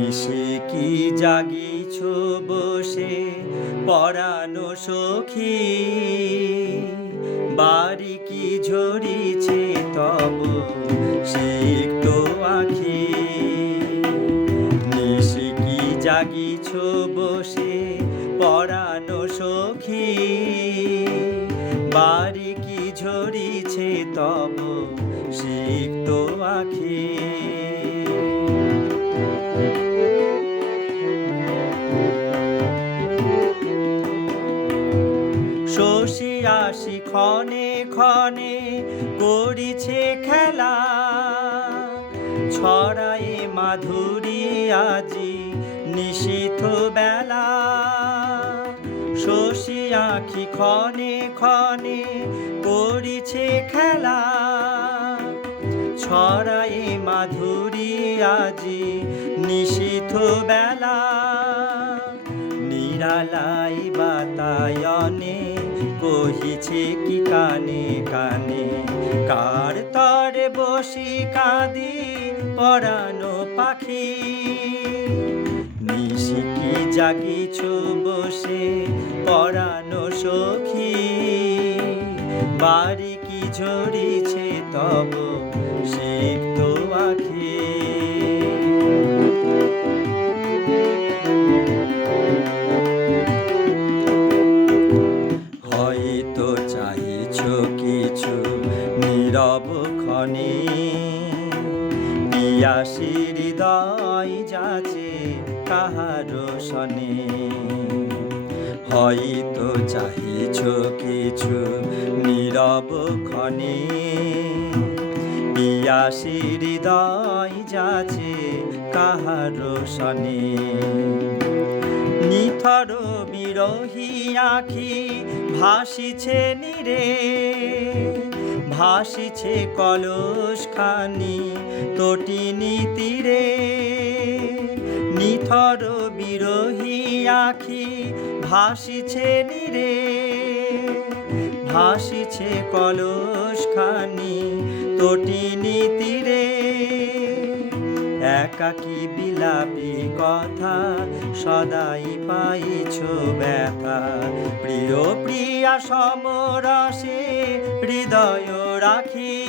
নিশে কি জাগিছ বসে? পরানো সখী, বাড়ি কি ঝরিছে তব? সিক্ত আখি নিশে কি জাগিছ বসে? পরানো সখী, বাড়ি কি ঝরিছে তব? সিক্ত আখি। শশী আসি ক্ষণে ক্ষণে করিছে খেলা। ছড়ায়ে মাধুরী আজি নিশীথ বেলা। শশী আখি ক্ষণে ক্ষণে করিছে খেলা। ছড়ায়ে মাধুরী আজি নিশীথ বেলা। নিরালাই বাতায়নে কহিছে কি কানে কানে, কার তরে বসি কাঁদি পরানো পাখি? নিশিকি জাগিছ বসে পরানো সখী। বাড়ি কি ঝরিছে তব, সিক্ত আখি? ক্ষণে পিয়াসী হৃদয় যাচে কাহার শনে হয়তো চাইছ কিছু নীরব ক্ষণে। পিয়াসী হৃদয় যাচে কাহার শনে নিথর বিরহী আখি ভাসিছে নিরে। ভাসিছে কলস খানি তটিনী তীরে। নিথর বিরোহী আখি ভাসিছে নিরে। ভাসিছে কলস খানি তটিনী তীরে। একাকি বিলাপি কথা সদাই পাইছ ব্যথা। প্রিয়, প্রিয়া সমরসে হৃদয় রাখি।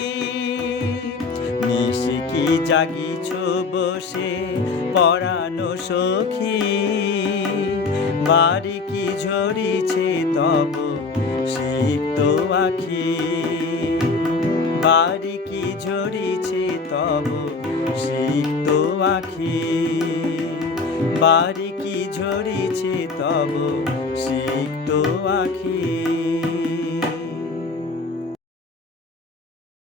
নিশিকি জাগিছ বসে, পরানো সখী। বাড়ি কি ঝরিছে তব, সিক্ত আখি। সিক্ত আখি। বাড়ি কি ঝরিছে তব সিক্ত আখি।